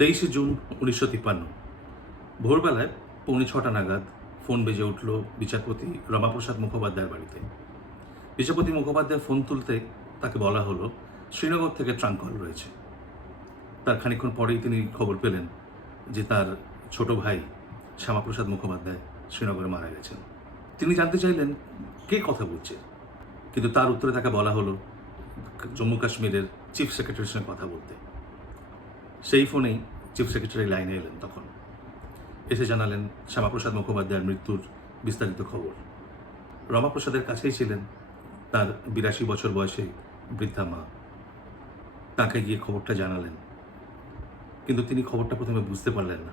তেইশে জুন উনিশশো তিপ্পান্ন। ভোরবেলায় পৌনে ছটা নাগাদ ফোন বেজে উঠল বিচারপতি রমাপ্রসাদ মুখোপাধ্যায়ের বাড়িতে। বিচারপতি মুখোপাধ্যায় ফোন তুলতে তাকে বলা হলো, শ্রীনগর থেকে ট্রাঙ্ক কল রয়েছে। তার খানিকক্ষণ পরেই তিনি খবর পেলেন যে তার ছোট ভাই শ্যামাপ্রসাদ মুখোপাধ্যায় শ্রীনগরে মারা গেছেন। তিনি জানতে চাইলেন কে কথা বলছে, কিন্তু তার উত্তরে তাকে বলা হলো, জম্মু কাশ্মীরের চিফ সেক্রেটারির সঙ্গে কথা বলতে। সেই ফোনেই চিফ সেক্রেটারি লাইনে এলেন তখন। এসে জানালেন শ্যামাপ্রসাদ মুখোপাধ্যায়ের মৃত্যুর বিস্তারিত খবর। রমাপ্রসাদের কাছেই ছিলেন তার বিরাশি বছর বয়সে বৃদ্ধা মা। তাকে গিয়ে খবরটা জানালেন। কিন্তু তিনি খবরটা প্রথমে বুঝতে পারলেন না।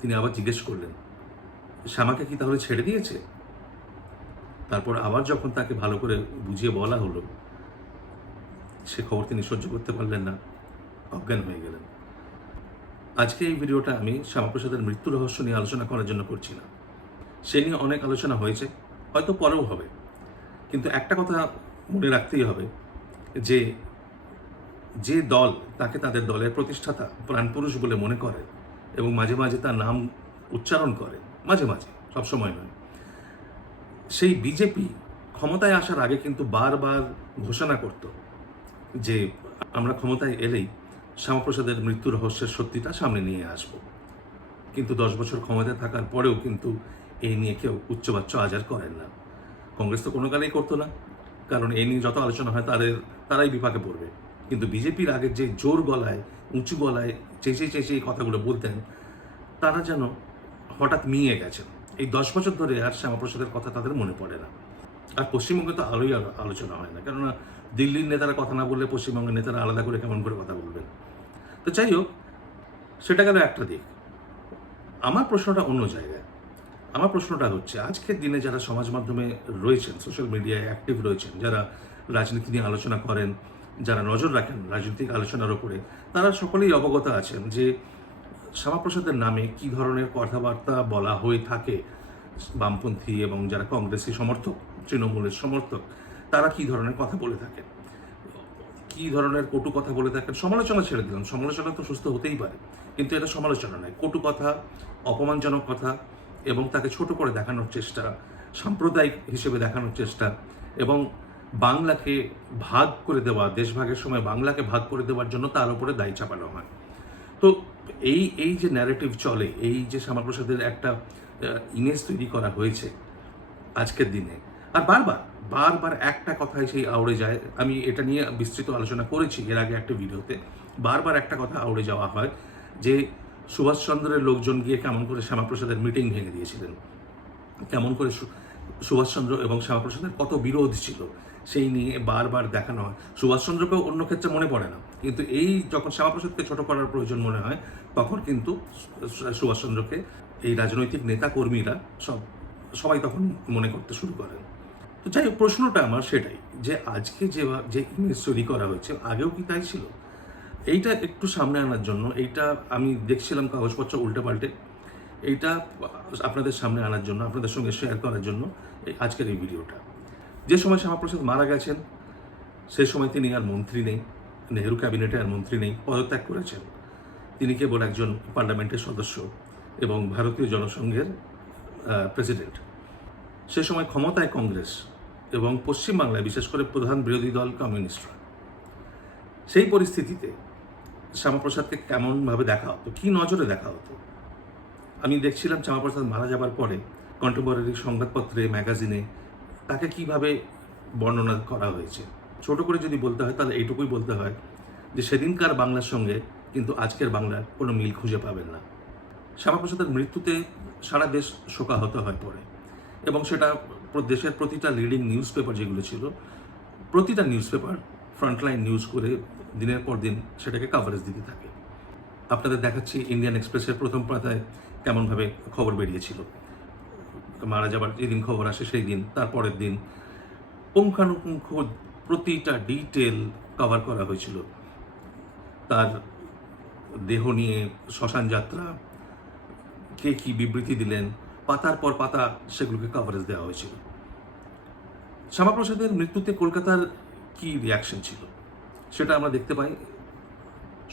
তিনি আবার জিজ্ঞেস করলেন, শ্যামাকে কি তাহলে ছেড়ে দিয়েছে? তারপর আবার যখন তাকে ভালো করে বুঝিয়ে বলা হলো, সে খবর তিনি সহ্য করতে পারলেন না। অজ্ঞান হয়ে গেলেন। আজকে এই ভিডিওটা আমি শ্যামাপ্রসাদের মৃত্যু রহস্য নিয়ে আলোচনা করার জন্য করছি না। সে নিয়ে অনেক আলোচনা হয়েছে, হয়তো পরেও হবে। কিন্তু একটা কথা মনে রাখতেই হবে যে যে দল তাকে তাদের দলের প্রতিষ্ঠাতা, প্রাণপুরুষ বলে মনে করে এবং মাঝে মাঝে তার নাম উচ্চারণ করে, মাঝে মাঝে, সবসময় নয়। সেই বিজেপি ক্ষমতায় আসার আগে কিন্তু বারবার ঘোষণা করত যে, আমরা ক্ষমতায় এলেই শ্যামাপ্রসাদের মৃত্যু রহস্যের সত্যিটা সামনে নিয়ে আসব। কিন্তু দশ বছর ক্ষমতায় থাকার পরেও কিন্তু এই নিয়ে কেউ উচ্চবাচ্য আজার করেন না। কংগ্রেস তো কোনো কালেই করতো না। কারণ এই নিয়ে যত আলোচনা হয় তাদের, তারাই বিপাকে পড়বে। কিন্তু বিজেপির আগের যে জোর গলায়, উঁচু গলায় চেঁচিয়ে চেঁচিয়ে এই কথাগুলো বলতেন, তারা যেন হঠাৎ মিয়ে গেছেন। এই দশ বছর ধরে আর শ্যামাপ্রসাদের কথা তাদের মনে পড়ে না। আর পশ্চিমবঙ্গে তো আলোই আলোচনা হয় না। কেননা দিল্লির নেতারা কথা না বললে পশ্চিমবঙ্গের নেতারা আলাদা করে কেমন করে কথা বলবেন? তো যাই হোক, সেটা গেল একটা দিক। আমার প্রশ্নটা অন্য জায়গায়। আমার প্রশ্নটা হচ্ছে, আজকের দিনে যারা সমাজ মাধ্যমে রয়েছেন সোশ্যাল মিডিয়ায় অ্যাক্টিভ রয়েছেন, যারা রাজনীতি নিয়ে আলোচনা করেন, যারা নজর রাখেন রাজনৈতিক আলোচনার ওপরে, তারা সকলেই অবগত আছেন যে শ্যামাপ্রসাদের নামে কি ধরনের কথাবার্তা বলা হয়ে থাকে, বামপন্থী এবং যারা কংগ্রেসী সমর্থক, তৃণমূলের সমর্থক, তারা কি ধরনের কথা বলে থাকেন? কি ধরনের কটু কথা বলে থাকেন? সমালোচনা ছেড়ে দিলাম। সমালোচনা তো সুস্থ হতেই পারে, কিন্তু এটা সমালোচনা নয়। কটু কথা, অপমানজনক কথা এবং তাকে ছোট করে দেখানোর চেষ্টা, সাম্প্রদায়িক হিসেবে দেখানোর চেষ্টা এবং বাংলাকে ভাগ করে দেওয়া, দেশভাগের সময় বাংলাকে ভাগ করে দেওয়ার জন্য তার উপরে দায়ী চাপানো হয়। তো এই এই যে ন্যারেটিভ চলে, এই যে শ্যামাপ্রসাদের একটা ইমেজ তৈরি করা হয়েছে আজকের দিনে আর বারবার বারবার একটা কথাই সেই আউড়ে যায়। আমি এটা নিয়ে বিস্তৃত আলোচনা করেছি এর আগে একটা ভিডিওতে। বারবার একটা কথা আউড়ে যাওয়া হয় যে সুভাষচন্দ্রের লোকজন গিয়ে কেমন করে শ্যামাপ্রসাদের মিটিং ভেঙে দিয়েছিলেন। কেমন করে সুভাষচন্দ্র এবং শ্যামাপ্রসাদের কত বিরোধ ছিল সেই নিয়ে বারবার দেখানো হয়। সুভাষচন্দ্রকেও অন্য ক্ষেত্রে মনে পড়ে না। কিন্তু এই যখন শ্যামাপ্রসাদকে ছোট করার প্রয়োজন মনে হয়, তখন কিন্তু সুভাষচন্দ্রকে এই রাজনৈতিক নেতা কর্মীরা সব সবাই তখন মনে করতে শুরু করেন। তো যাই হোক, প্রশ্নটা আমার সেটাই, যে আজকে যে যে ইমেজ তৈরি করা হয়েছে, আগেও কি তাই ছিল? এইটা একটু সামনে আনার জন্য, এইটা আমি দেখছিলাম কাগজপত্র উল্টে পাল্টে এইটা আপনাদের সামনে আনার জন্য, আপনাদের সঙ্গে শেয়ার করার জন্য এই আজকের এই ভিডিওটা। যে সময় শ্যামাপ্রসাদ মারা গেছেন সেই সময় তিনি আর মন্ত্রী নেই, নেহেরু ক্যাবিনেটে আর মন্ত্রী নেই, পদত্যাগ করেছেন। তিনি কেবল একজন পার্লামেন্টের সদস্য এবং ভারতীয় জনসংঘের প্রেসিডেন্ট সে সময় ক্ষমতায় কংগ্রেস এবং পশ্চিমবাংলায় বিশেষ করে প্রধান বিরোধী দল কমিউনিস্টরা। সেই পরিস্থিতিতে শ্যামাপ্রসাদকে কেমনভাবে দেখা হতো, কী নজরে দেখা হতো? আমি দেখছিলাম শ্যামাপ্রসাদ মারা যাবার পরে কন্টেম্পোরারি সংবাদপত্রে, ম্যাগাজিনে তাকে কীভাবে বর্ণনা করা হয়েছে। ছোট করে যদি বলতে হয়, তাহলে এইটুকুই বলতে হয় যে সেদিনকার বাংলার সঙ্গে কিন্তু আজকের বাংলার কোনো মিল খুঁজে পাবেন না। শ্যামাপ্রসাদের মৃত্যুতে সারা দেশ শোকাহত হয় পড়ে এবং সেটা দেশের প্রতিটা লিডিং নিউজ পেপার যেগুলো ছিল, প্রতিটা নিউজ পেপার ফ্রন্টলাইন নিউজ করে দিনের পর দিন সেটাকে কাভারেজ দিতে থাকে। আপনাদের দেখাচ্ছি ইন্ডিয়ান এক্সপ্রেসের প্রথম পাতায় কেমনভাবে খবর বেরিয়েছিল। মারা যাবার যেদিন খবর আসে সেই দিন, তারপরের দিন পুঙ্খানুপুঙ্খ প্রতিটা ডিটেল কভার করা হয়েছিল। তার দেহ নিয়ে শ্মশান যাত্রা কে কী বিবৃতি দিলেন পাতার পর পাতা সেগুলোকে কভারেজ দেওয়া হয়েছিল। শ্যামাপ্রসাদের মৃত্যুতে কলকাতার কি রিয়াকশন ছিল? সেটা আমরা দেখতে পাই।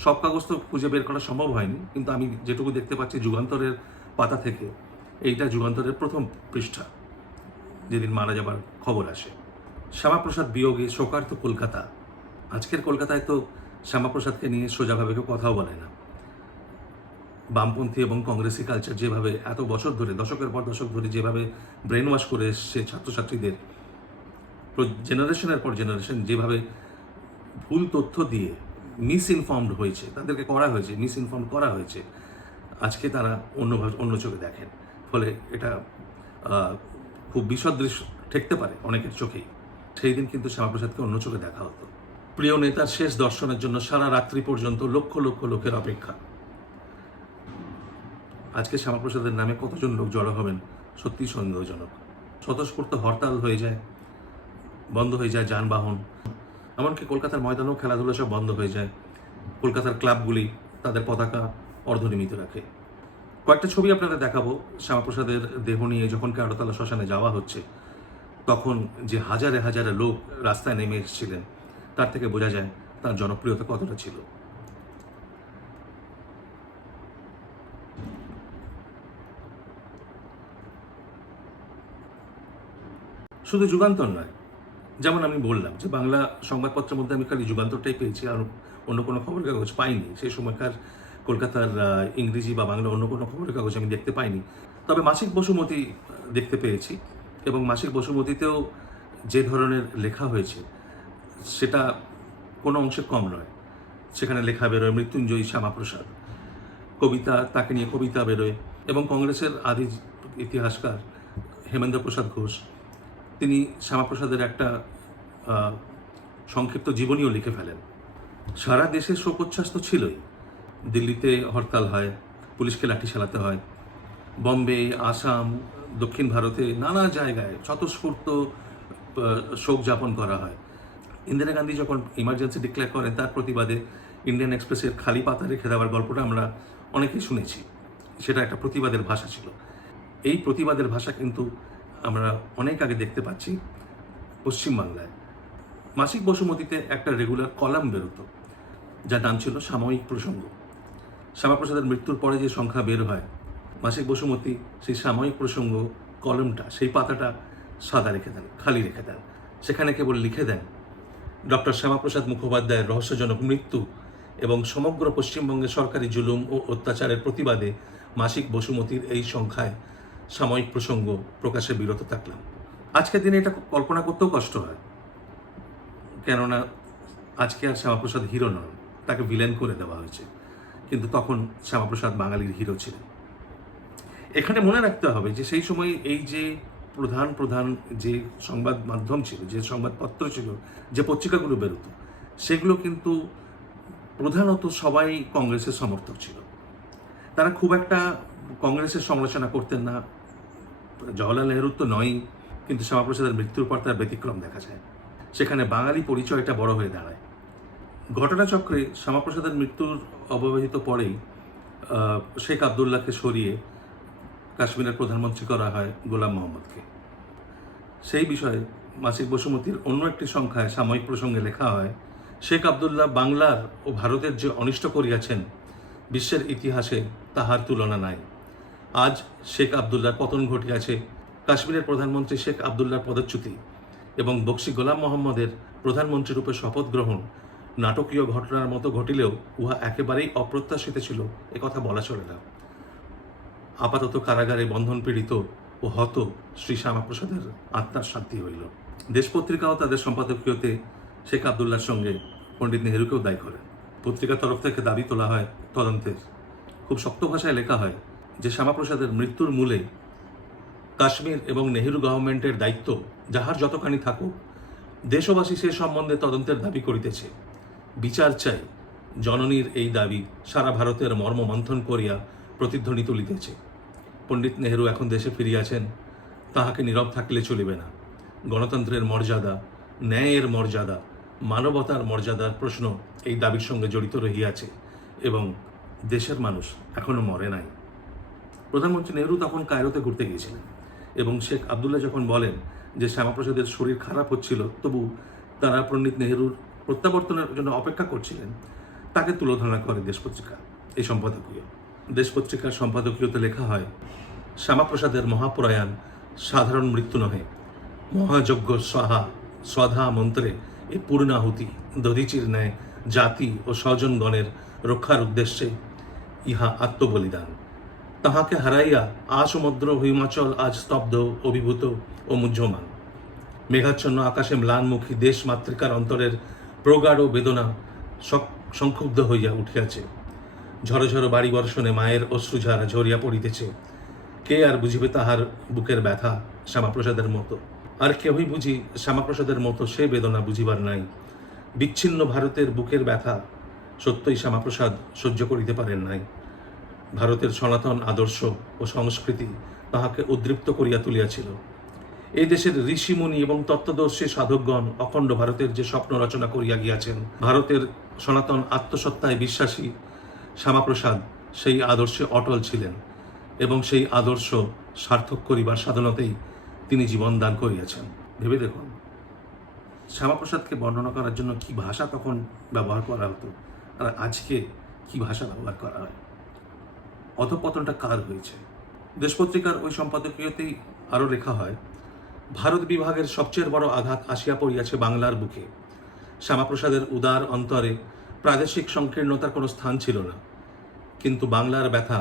সব কাগজ তো খুঁজে বের করা সম্ভব হয়নি, কিন্তু আমি যেটুকু দেখতে পাচ্ছি যুগান্তরের পাতা থেকে, এইটা যুগান্তরের প্রথম পৃষ্ঠা, যেদিন মারা যাবার খবর আসে। শ্যামাপ্রসাদ বিয়োগে শোকার্ত কলকাতা। আজকের কলকাতায় তো শ্যামাপ্রসাদকে নিয়ে সোজাভাবে কেউ কথাও বলে না। বামপন্থী এবং কংগ্রেসি কালচার যেভাবে এত বছর ধরে, দশকের পর দশক ধরে যেভাবে ব্রেন ওয়াশ করে এসছে ছাত্রছাত্রীদের জেনারেশনের পর জেনারেশন যেভাবে ভুল তথ্য দিয়ে মিস ইনফর্মড হয়েছে, তাদেরকে করা হয়েছে মিস ইনফর্ম করা হয়েছে, আজকে তারা অন্যভাবে অন্য চোখে দেখেন। ফলে এটা খুব বিশদ দৃশ্য ঠেকতে পারে অনেকের চোখেই। সেই দিন কিন্তু শ্যামাপ্রসাদকে অন্য চোখে দেখা হতো। প্রিয় নেতার শেষ দর্শনের জন্য সারা রাত্রি পর্যন্ত লক্ষ লক্ষ লোকের অপেক্ষা। আজকে শ্যামাপ্রসাদের নামে কতজন লোক জড়ো হবেন? সত্যি সন্দেহজনক। স্বতঃস্ফূর্ত হরতাল হয়ে যায়, বন্ধ হয়ে যায় যানবাহন। এমনকি কলকাতার ময়দানেও খেলাধুলা সব বন্ধ হয়ে যায়। কলকাতার ক্লাবগুলি তাদের পতাকা অর্ধনিমিত রাখে। কয়েকটা ছবি আপনাদের দেখাবো। শ্যামাপ্রসাদের দেহ নিয়ে যখন কারোতলা শ্মশানে যাওয়া হচ্ছে, তখন যে হাজারে হাজারে লোক রাস্তায় নেমে এসেছিলেন, তার থেকে বোঝা যায় তার জনপ্রিয়তা কতটা ছিল। শুধু যুগান্তর নয়, যেমন আমি বললাম যে বাংলা সংবাদপত্রের মধ্যে আমি খালি যুগান্তরটাই পেয়েছি, আর অন্য কোনো খবরের কাগজ পাইনি। সেই সময়কার কলকাতার ইংরেজি বা বাংলা অন্য কোনো খবরের কাগজ আমি দেখতে পাইনি। তবে মাসিক বসুমতি দেখতে পেয়েছি এবং মাসিক বসুমতিতেও যে ধরনের লেখা হয়েছে, সেটা কোনো অংশে কম নয়। সেখানে লেখা বেরোয়, মৃত্যুঞ্জয়ী শ্যামাপ্রসাদ। কবিতা, তাকে নিয়ে কবিতা বেরোয় এবং কংগ্রেসের আদি ইতিহাসকার হেমেন্দ্র প্রসাদ ঘোষ তিনি শ্যামাপ্রসাদের একটা সংক্ষিপ্ত জীবনীও লিখে ফেলেন। সারা দেশে শোকোচ্ছ্বাস তো ছিলই। দিল্লিতে হরতাল হয়, পুলিশকে লাঠি চালাতে হয়। বম্বে, আসাম, দক্ষিণ ভারতে নানা জায়গায় স্বতঃস্ফূর্ত শোক যাপন করা হয়। ইন্দিরা গান্ধী যখন ইমার্জেন্সি ডিক্লেয়ার করেন, তার প্রতিবাদে ইন্ডিয়ান এক্সপ্রেসের খালি পাতা রেখে দেওয়ার গল্পটা আমরা অনেকেই শুনেছি। সেটা একটা প্রতিবাদের ভাষা ছিল। এই প্রতিবাদের ভাষা কিন্তু আমরা অনেক আগে দেখতে পাচ্ছি পশ্চিমবাংলায়। মাসিক বসুমতিতে একটা রেগুলার কলাম বেরোতো, যার নাম ছিল সাময়িক প্রসঙ্গ। শ্যামাপ্রসাদের মৃত্যুর পরে যে সংখ্যা বের হয়, মাসিক বসুমতী সেই সাময়িক প্রসঙ্গ কলমটা, সেই পাতাটা সাদা রেখে দেন, খালি রেখে দেন। সেখানে কেবল লিখে দেন, ডক্টর শ্যামাপ্রসাদ মুখোপাধ্যায়ের রহস্যজনক মৃত্যু এবং সমগ্র পশ্চিমবঙ্গে সরকারি জুলুম ও অত্যাচারের প্রতিবাদে মাসিক বসুমতীর এই সংখ্যায় সাময়িক প্রসঙ্গ প্রকাশে বিরত থাকলাম। আজকের দিনে এটা কল্পনা করতেও কষ্ট হয়। কেননা আজকে আর শ্যামাপ্রসাদ হিরো নন, তাকে ভিলেন করে দেওয়া হয়েছে। কিন্তু তখন শ্যামাপ্রসাদ বাঙালির হিরো ছিলেন। এখানে মনে রাখতে হবে যে সেই সময় এই যে প্রধান প্রধান যে সংবাদ মাধ্যম ছিল, যে সংবাদপত্র ছিল, যে পত্রিকাগুলো বেরোতো, সেগুলো কিন্তু প্রধানত সবাই কংগ্রেসের সমর্থক ছিল। তারা খুব একটা কংগ্রেসের সমালোচনা করতেন না জওয়াহরলাল নেহরুর তো নয়ই, কিন্তু শ্যামাপ্রসাদের মৃত্যুর পর তার ব্যতিক্রম দেখা যায়। সেখানে বাঙালি পরিচয়টা বড় হয়ে দাঁড়ায়। ঘটনাচক্রে শ্যামাপ্রসাদের মৃত্যুর অব্যবহিত পরেই শেখ আবদুল্লাহকে সরিয়ে কাশ্মীরের প্রধানমন্ত্রী করা হয় গোলাম মোহাম্মদকে। সেই বিষয়ে মাসিক বসুমতির অন্য একটি সংখ্যায় সাময়িক প্রসঙ্গে লেখা হয়, শেখ আবদুল্লাহ বাংলার ও ভারতের যে অনিষ্ট করিয়াছেন, বিশ্বের ইতিহাসে তাহার তুলনা নাই। আজ শেখ আবদুল্লার পতন ঘটে ঘটিয়াছে কাশ্মীরের প্রধানমন্ত্রী শেখ আবদুল্লার পদচ্যুতি এবং বক্সি গোলাম মোহাম্মদের প্রধানমন্ত্রী রূপে শপথ গ্রহণ নাটকীয় ঘটনার মতো ঘটিলেও উহা একেবারেই অপ্রত্যাশিত ছিল একথা বলা চলে না। আপাতত কারাগারে বন্ধন পীড়িত ও হত শ্রী শ্যামাপ্রসাদের আত্মার শান্তি হইল। দেশ পত্রিকাও তাদের সম্পাদকীয়তে শেখ আবদুল্লাহর সঙ্গে পণ্ডিত নেহরুকেও দায়ী করেন পত্রিকার তরফ থেকে দাবি তোলা হয় তদন্তের। খুব শক্ত ভাষায় লেখা হয় যে শ্যামাপ্রসাদের মৃত্যুর মূলে কাশ্মীর এবং নেহেরু গভর্নমেন্টের দায়িত্ব যাহার যতখানি থাকুক, দেশবাসী সে সম্বন্ধে তদন্তের দাবি করিতেছে। বিচার চাই, জননীর এই দাবি সারা ভারতের মর্ম মন্থন করিয়া প্রতিধ্বনি তুলিতেছে। পণ্ডিত নেহেরু এখন দেশে ফিরিয়াছেন, তাহাকে নীরব থাকলে চলিবে না। গণতন্ত্রের মর্যাদা, ন্যায়ের মর্যাদা, মানবতার মর্যাদার প্রশ্ন এই দাবির সঙ্গে জড়িত রহিয়াছে এবং দেশের মানুষ এখনও মরে নাই। প্রধানমন্ত্রী নেহরু তখন কায়রোতে ঘুরতে গিয়েছিলেন এবং শেখ আবদুল্লাহ যখন বলেন যে শ্যামাপ্রসাদের শরীর খারাপ হচ্ছিল, তবু তারা পণ্ডিত নেহরুর প্রত্যাবর্তনের জন্য অপেক্ষা করছিলেন, তাকে তুলোধনা করে দেশ পত্রিকা। এই সম্পাদকীয়। দেশ পত্রিকার সম্পাদকীয়তে লেখা হয়, শ্যামাপ্রসাদের মহাপ্রয়াণ সাধারণ মৃত্যু নহে, মহাযজ্ঞ সহা স্বধা মন্ত্রে এ পূর্ণাহুতি, দধিচির ন্যায় জাতি ও স্বজনগণের রক্ষার উদ্দেশ্যে ইহা আত্মবলিদান। তাহাকে হারাইয়া আ আসমুদ্র, হিমাচল আজ স্তব্ধ, অভিভূত ও মুহ্যমান। মেঘাচ্ছন্ন আকাশে ম্লানমুখী দেশ মাতৃকার অন্তরের প্রগাঢ় বেদনা সংক্ষুব্ধ হইয়া উঠিয়াছে। ঝড়ো ঝড়ো বাড়ি বর্ষণে মায়ের অশ্রুঝারা ঝরিয়া পড়িতেছে। কে আর বুঝিবে তাহার বুকের ব্যথা শ্যামাপ্রসাদের মতো? আর কেহই বুঝি শ্যামাপ্রসাদের মতো সে বেদনা বুঝিবার নাই। বিচ্ছিন্ন ভারতের বুকের ব্যথা সত্যই শ্যামাপ্রসাদ সহ্য করিতে পারেন নাই। ভারতের সনাতন আদর্শ ও সংস্কৃতি তাহাকে উদ্দীপ্ত করিয়া তুলিয়াছিল। এই দেশের ঋষিমুনি এবং তত্ত্বদর্শী সাধকগণ অখণ্ড ভারতের যে স্বপ্ন রচনা করিয়া গিয়াছেন, ভারতের সনাতন আত্মসত্তায় বিশ্বাসী শ্যামাপ্রসাদ সেই আদর্শে অটল ছিলেন এবং সেই আদর্শ সার্থক করিবার সাধনতেই তিনি জীবন দান করিয়াছেন। ভেবে দেখুন, শ্যামাপ্রসাদকে বর্ণনা করার জন্য কি ভাষা তখন ব্যবহার করা হতো? আর আজকে কি ভাষা ব্যবহার করা হয়? অধপতনটা কার হয়েছে? দেশপত্রিকার ওই সম্পাদকীয়তেই আরও লেখা হয়, ভারত বিভাগের সবচেয়ে বড় আঘাত আসিয়া পড়িয়াছে বাংলার বুকে। শ্যামাপ্রসাদের উদার অন্তরে প্রাদেশিক সংকীর্ণতার কোনো স্থান ছিল না। কিন্তু বাংলার ব্যথা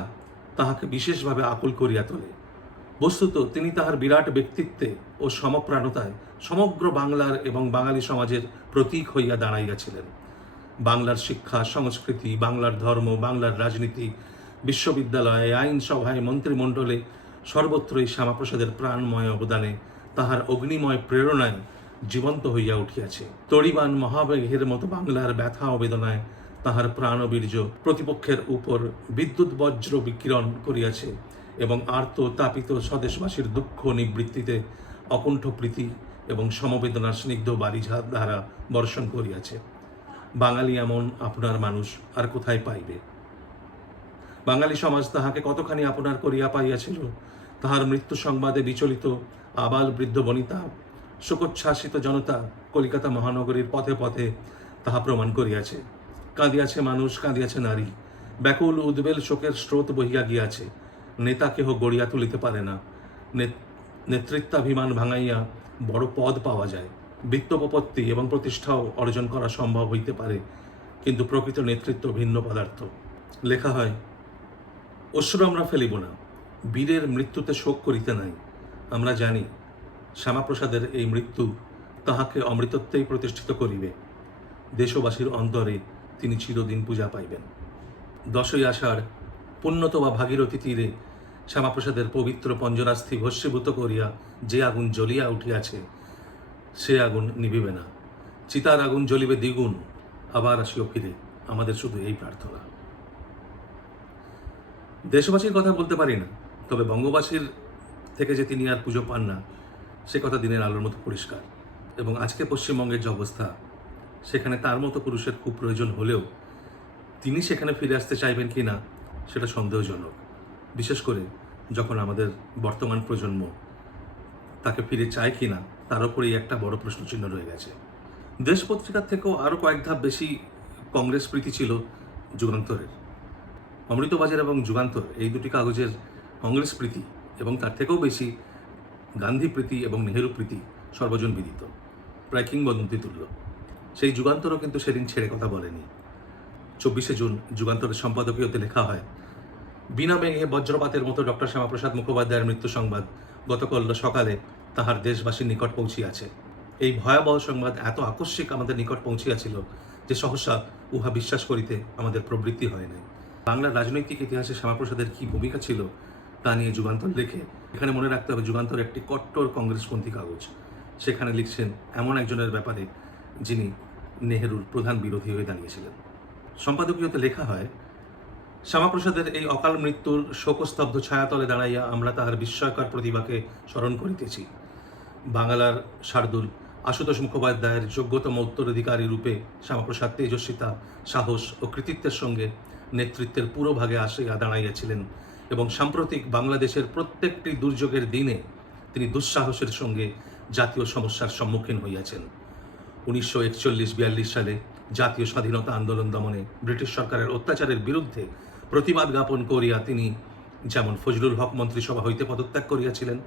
তাহাকে বিশেষভাবে আকুল করিয়া তোলে। বস্তুত তিনি তাহার বিরাট ব্যক্তিত্বে ও সমপ্রাণতায় সমগ্র বাংলার এবং বাঙালি সমাজের প্রতীক হইয়া দাঁড়াইয়াছিলেন। বাংলার শিক্ষা, সংস্কৃতি, বাংলার ধর্ম, বাংলার রাজনীতি বিশ্ববিদ্যালয়ে আইনসভায় মন্ত্রিমণ্ডলে সর্বত্রই শ্যামাপ্রসাদের প্রাণময় অবদানে তাহার অগ্নিময় প্রেরণায় জীবন্ত হইয়া উঠিয়াছে। তড়িবান মহাবেগের মতো বাংলার ব্যথা ও বেদনায় তাহার প্রাণবীর্য প্রতিপক্ষের উপর বিদ্যুৎ বজ্র বিকিরণ করিয়াছে এবং আর্ত তাপিত স্বদেশবাসীর দুঃখ নিবৃত্তিতে অকুণ্ঠ প্রীতি এবং সমবেদনার স্নিগ্ধ বারিঝাত দ্বারা বর্ষণ করিয়াছে। বাঙালি এমন আপনার মানুষ আর কোথায় পাইবে? বাঙালি সমাজ তাহাকে কতখানি আপনার করিয়া পাইয়াছিল? তাহার মৃত্যু সংবাদে বিচলিত আবাল বৃদ্ধ বনিতা, শোকোচ্ছ্বাসিত জনতা কলিকাতা মহানগরীর পথে পথে তাহা প্রমাণ করিয়াছে। কাঁদিয়াছে মানুষ, কাঁদিয়াছে নারী। ব্যাকুল উদ্বেল শোকের স্রোত বহিয়া গিয়াছে। নেতা কেহ গড়িয়া তুলিতে পারে না। নেতৃত্বাভিমান ভাঙাইয়া বড় পদ পাওয়া যায়। বিত্তপত্তি এবং প্রতিষ্ঠাও অর্জন করা সম্ভব হইতে পারে, কিন্তু প্রকৃত নেতৃত্ব ভিন্ন পদার্থ। লেখা হয় অশ্রু আমরা ফেলিব না। বীরের মৃত্যুতে শোক করিতে নাই। আমরা জানি, শ্যামাপ্রসাদের এই মৃত্যু তাহাকে অমৃতত্বেই প্রতিষ্ঠিত করিবে। দেশবাসীর অন্তরে তিনি চিরদিন পূজা পাইবেন। দশই আষাঢ়, পুণ্যত বা ভাগীরথী তীরে শ্যামাপ্রসাদের পবিত্র পঞ্জরাস্থি ভস্মীভূত করিয়া যে আগুন জ্বলিয়া উঠিয়াছে, সে আগুন নিভিবে না। চিতার আগুন জ্বলিবে দ্বিগুণ। আবার আসিও ফিরে। আমাদের শুধু এই প্রার্থনা। দেশবাসীর কথা বলতে পারি না, তবে বঙ্গবাসীর থেকে যে তিনি আর পুজো পান না, সে কথা দিনের আলোর মতো পরিষ্কার। এবং আজকে পশ্চিমবঙ্গের যে অবস্থা, সেখানে তার মতো পুরুষের খুব প্রয়োজন হলেও তিনি সেখানে ফিরে আসতে চাইবেন কি না, সেটা সন্দেহজনক। বিশেষ করে যখন আমাদের বর্তমান প্রজন্ম তাকে ফিরে চায় কি না, তার উপরেই একটা বড় প্রশ্নচিহ্ন রয়ে গেছে। দেশ পত্রিকার থেকেও আরও কয়েক ধাপ বেশি কংগ্রেস প্রীতি ছিল যুগান্তরের। অমৃতবাজার এবং যুগান্তর এই দুটি কাগজের কংগ্রেস প্রীতি এবং তার থেকেও বেশি গান্ধী প্রীতি এবং নেহেরু প্রীতি সর্বজন বিদিত, প্রায় কিংবদন্তি তুল্য। সেই যুগান্তরও কিন্তু সেদিন ছেড়ে কথা বলেনি। চব্বিশে জুন যুগান্তরের সম্পাদকীয়তে লেখা হয়, বিনা মেঘে বজ্রপাতের মতো ডক্টর শ্যামাপ্রসাদ মুখোপাধ্যায়ের মৃত্যু সংবাদ গতকাল সকালে তাহার দেশবাসীর নিকট পৌঁছিয়াছে। এই ভয়াবহ সংবাদ এত আকস্মিক আমাদের নিকট পৌঁছিয়াছিল যে সহসা উহা বিশ্বাস করিতে আমাদের প্রবৃত্তি হয় নাই। বাংলার রাজনৈতিক ইতিহাসে শ্যামাপ্রসাদের কি ভূমিকা ছিল, তা নিয়ে যুগান্তর লেখে এখানে মনে রাখতে হবে যুগান্তর একটি কট্টর কংগ্রেসপন্থী কাগজ। সেখানে লিখছেন এমন একজনের ব্যাপারে যিনি নেহেরুর প্রধান বিরোধী হয়ে দাঁড়িয়েছিলেন। সম্পাদকীয়তে লেখা হয়, শ্যামাপ্রসাদের এই অকাল মৃত্যুর শোকস্তব্ধ ছায়াতলে দাঁড়াইয়া আমরা তাহার বিস্ময়কর প্রতিভাকে স্মরণ করিতেছি। বাংলার শার্দুল, আশুতোষ মুখোপাধ্যায়ের যোগ্যতম উত্তরাধিকারী রূপে শ্যামাপ্রসাদ তেজস্বিতা, সাহস ও কৃতিত্বের সঙ্গে নেতৃত্বের পুরো ভাগে আসিয়া দাঁড়াইয়াছিলেন এবং সাম্প্রতিক বাংলাদেশের প্রত্যেকটি দুর্যোগের দিনে তিনি দুঃসাহসের সঙ্গে জাতীয় সমস্যার সম্মুখীন হইয়াছেন। উনিশশো একচল্লিশ বিয়াল্লিশ সালে জাতীয় স্বাধীনতা আন্দোলন দমনে ব্রিটিশ সরকারের অত্যাচারের বিরুদ্ধে প্রতিবাদ জ্ঞাপন করিয়া তিনি যেমন ফজলুল হক মন্ত্রিসভা হইতে পদত্যাগ করিয়াছিলেন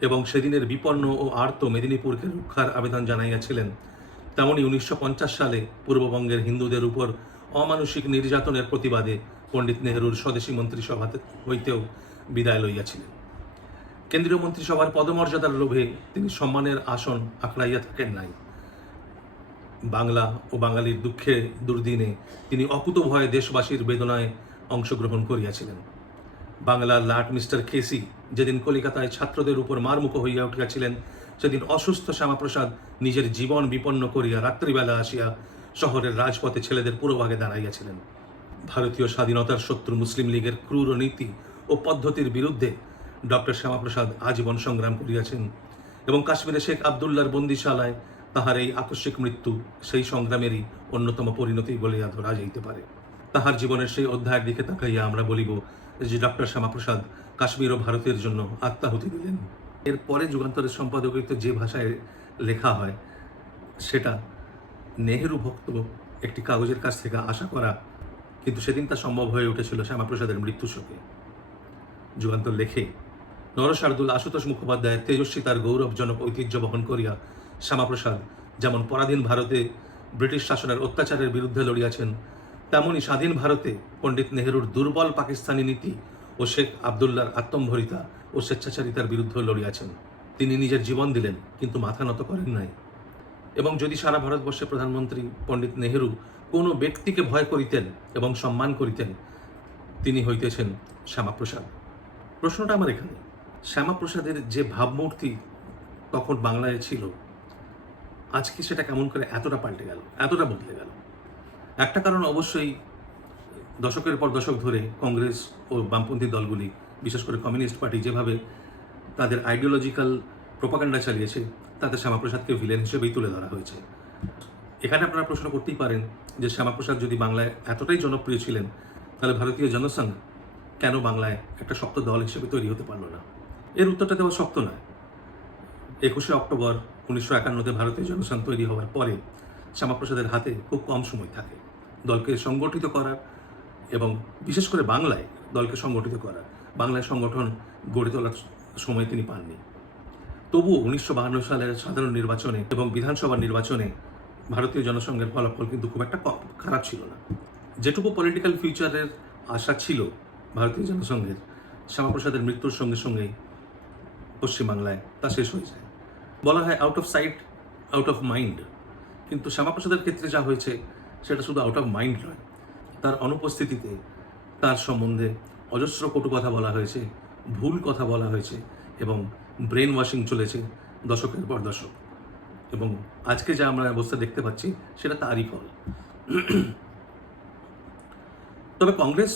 এবং সেদিনের বিপন্ন ও আর্ত মেদিনীপুরকে রক্ষার আবেদন জানাইয়াছিলেন, তেমনি উনিশশো পঞ্চাশ সালে পূর্ববঙ্গের হিন্দুদের উপর অমানসিক নির্যাতনের প্রতিবাদে পণ্ডিত নেহরুর স্বদেশী মন্ত্রিসভা হইতেও বিদায় লইয়াছিলেন। কেন্দ্রীয় মন্ত্রিসভার পদমর্যাদার লোভে তিনি সম্মানের আসন আঁকড়াইয়া থাকেন নাই। বাংলা ও বাঙালির দুঃখে দুর্দিনে তিনি অকুত ভয়ে দেশবাসীর বেদনায় অংশগ্রহণ করিয়াছিলেন। বাংলার লাট মিস্টার কেসি যেদিন কলিকাতায় ছাত্রদের উপর মারমুখ হইয়া উঠিয়াছিলেন, সেদিন অসুস্থ শ্যামাপ্রসাদ নিজের জীবন বিপন্ন করিয়া রাত্রিবেলা আসিয়া শহরের রাজপথে ছেলেদের পুরোভাগে দাঁড়াইয়াছিলেন ভারতীয় স্বাধীনতার শত্রু মুসলিম লীগের ক্রূর নীতি ও পদ্ধতির বিরুদ্ধে ডক্টর শ্যামাপ্রসাদ আজীবন সংগ্রাম করিয়াছেন এবং কাশ্মীরে শেখ আবদুল্লার বন্দিশালায় তাহার এই আকস্মিক মৃত্যু সেই সংগ্রামেরই অন্যতম পরিণতি বলিয়া ধরা যাইতে পারে। তাহার জীবনের সেই অধ্যায়ের দিকে তাকাইয়া আমরা বলিব যে ডক্টর শ্যামাপ্রসাদ কাশ্মীর ও ভারতের জন্য আত্মাহুতি দিলেন। এরপরে যুগান্তরের সম্পাদকিত যে ভাষায় লেখা হয়, সেটা নেহেরু ভক্ত একটি কাগজের কাছ থেকে আশা করা, কিন্তু সেদিন তা সম্ভব হয়ে উঠেছিল শ্যামাপ্রসাদের মৃত্যু শোকে। যুগান্তর লেখে নরসার্দুল আশুতোষ মুখোপাধ্যায়ের তেজস্বী তার গৌরবজনক ঐতিহ্য বহন করিয়া শ্যামাপ্রসাদ যেমন পরাধীন ভারতে ব্রিটিশ শাসনের অত্যাচারের বিরুদ্ধে লড়িয়াছেন, তেমনি স্বাধীন ভারতে পণ্ডিত নেহেরুর দুর্বল পাকিস্তানি নীতি ও শেখ আবদুল্লার আত্মম্ভরিতা ও স্বেচ্ছাচারিতার বিরুদ্ধে লড়িয়াছেন। তিনি নিজের জীবন দিলেন, কিন্তু মাথা নত করেন নাই। এবং যদি সারা ভারতবর্ষের প্রধানমন্ত্রী পণ্ডিত নেহেরু কোনো ব্যক্তিকে ভয় করিতেন এবং সম্মান করিতেন, তিনি হইতেছেন শ্যামাপ্রসাদ। প্রশ্নটা আমার এখানে। শ্যামাপ্রসাদের যে ভাবমূর্তি তখন বাংলায় ছিল আজকে সেটা কেমন করে এতটা পাল্টে গেল, এতটা বদলে গেল? একটা কারণ অবশ্যই, দশকের পর দশক ধরে কংগ্রেস ও বামপন্থী দলগুলি, বিশেষ করে কমিউনিস্ট পার্টি যেভাবে তাদের আইডিওলজিক্যাল প্রোপাগান্ডা চালিয়েছে তাতে শ্যামাপ্রসাদকে ভিলেন হিসেবেই তুলে ধরা হয়েছে। এখানে আপনারা প্রশ্ন করতেই পারেন যে শ্যামাপ্রসাদ যদি বাংলায় এতটাই জনপ্রিয় ছিলেন, তাহলে ভারতীয় জনসংঘ কেন বাংলায় একটা শক্ত দল হিসেবে তৈরি হতে পারল না? এর উত্তরটা দেওয়া শক্ত নয়। একুশে অক্টোবর উনিশশো একান্নতে ভারতীয় জনসংঘ তৈরি হওয়ার পরে শ্যামাপ্রসাদের হাতে খুব কম সময় থাকে। দলকে সংগঠিত করার এবং বিশেষ করে বাংলায় দলকে সংগঠিত করার। বাংলায় সংগঠন গড়ে তোলার সময় তিনি পাননি। তবুও উনিশশো সালের সাধারণ নির্বাচনে এবং বিধানসভা নির্বাচনে ভারতীয় জনসংঘের ফলাফল কিন্তু খুব একটা খারাপ ছিল না। যেটুকু পলিটিক্যাল ফিউচারের আশা ছিল ভারতীয় জনসংঘের, শ্যামাপ্রসাদের মৃত্যুর সঙ্গে সঙ্গেই পশ্চিমবাংলায় তা শেষ হয়ে যায়। বলা হয় out of sight out of mind কিন্তু শ্যামাপ্রসাদের ক্ষেত্রে যা হয়েছে, সেটা শুধু আউট অফ মাইন্ড নয়। তার অনুপস্থিতিতে তার সম্বন্ধে অজস্র কটু কথা বলা হয়েছে, ভুল কথা বলা হয়েছে এবং ব্রেন ওয়াশিং চলেছে দশকের পর দশক। এবং আজকে যা আমরা অবস্থা দেখতে পাচ্ছি, সেটা তারই ফল। তবে Congress,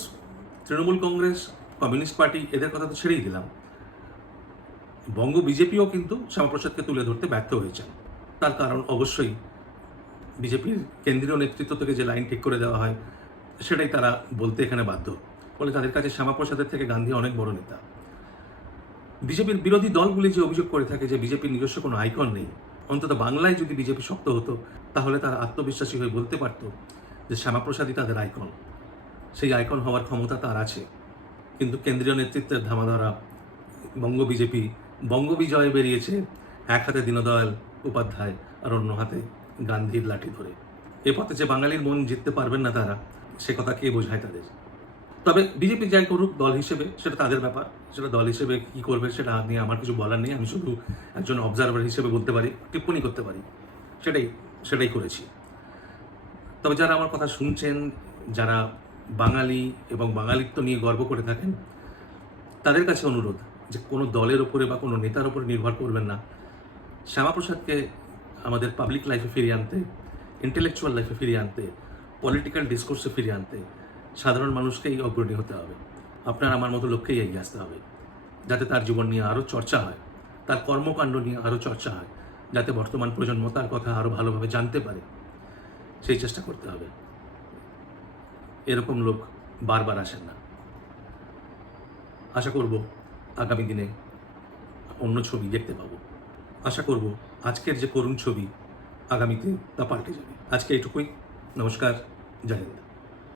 Trinamool Congress, communist party, এদের কথা তো ছেড়েই দিলাম। বঙ্গ বিজেপিও কিন্তু শ্যামাপ্রসাদকে তুলে ধরতে ব্যর্থ হয়েছেন তার কারণ অবশ্যই বিজেপির কেন্দ্রীয় নেতৃত্ব থেকে যে লাইন ঠিক করে দেওয়া হয়, সেটাই তারা বলতে এখানে বাধ্য। ফলে তাদের কাছে শ্যামাপ্রসাদের থেকে গান্ধী অনেক বড় নেতা। বিজেপির বিরোধী দলগুলি যে অভিযোগ করে থাকে যে বিজেপির নিজস্ব কোনো আইকন নেই, অন্তত বাংলায় যদি বিজেপি শক্ত হতো, তাহলে তারা আত্মবিশ্বাসী হয়ে বলতে পারতো যে শ্যামাপ্রসাদই তাদের আইকন। সেই আইকন হওয়ার ক্ষমতা তার আছে। কিন্তু কেন্দ্রীয় নেতৃত্বের ধামাধারা, বঙ্গ বিজেপি, বঙ্গ বিজয়ে বেরিয়েছে এক হাতে দীনদয়াল উপাধ্যায় আর অন্য হাতে গান্ধীর লাঠি ধরে। এ পথে যে বাঙালির মন জিততে পারবেন না তারা, সে কথা কে বোঝায় তাদের? তবে বিজেপি যাই করুক দল হিসেবে, সেটা তাদের ব্যাপার। সেটা দল হিসেবে কি করবে, সেটা নিয়ে আমার কিছু বলার নেই। আমি শুধু একজন অবজারভার হিসেবে বলতে পারি টিপ্পণী করতে পারি। সেটাই সেটাই করেছি। তবে যারা আমার কথা শুনছেন, যারা বাঙালি এবং বাঙালিত্ব নিয়ে গর্ব করে থাকেন, তাদের কাছে অনুরোধ যে কোনো দলের ওপরে বা কোনো নেতার ওপরে নির্ভর করবেন না। শ্যামাপ্রসাদকে আমাদের পাবলিক লাইফে ফিরিয়ে আনতে ইন্টেলেকচুয়াল লাইফে ফিরিয়ে আনতে পলিটিক্যাল ডিসকোর্সে ফিরিয়ে আনতে সাধারণ মানুষকেই অগ্রণী হতে হবে। আপনার আমার মতো লোককেই এগিয়ে আসতে হবে। যাতে তার জীবন নিয়ে আরও চর্চা হয়, তার কর্মকাণ্ড নিয়ে আরও চর্চা হয়, যাতে বর্তমান প্রজন্ম তার কথা আরও ভালোভাবে জানতে পারে। সেই চেষ্টা করতে হবে। এরকম লোক বারবার আসেন না। আশা করব আগামী দিনে অন্য ছবি দেখতে পাবো। আশা করব আজকের যে করুণ ছবি, আগামীতে তা পাল্টে যাবে। আজকে এইটুকুই। নমস্কার, জয়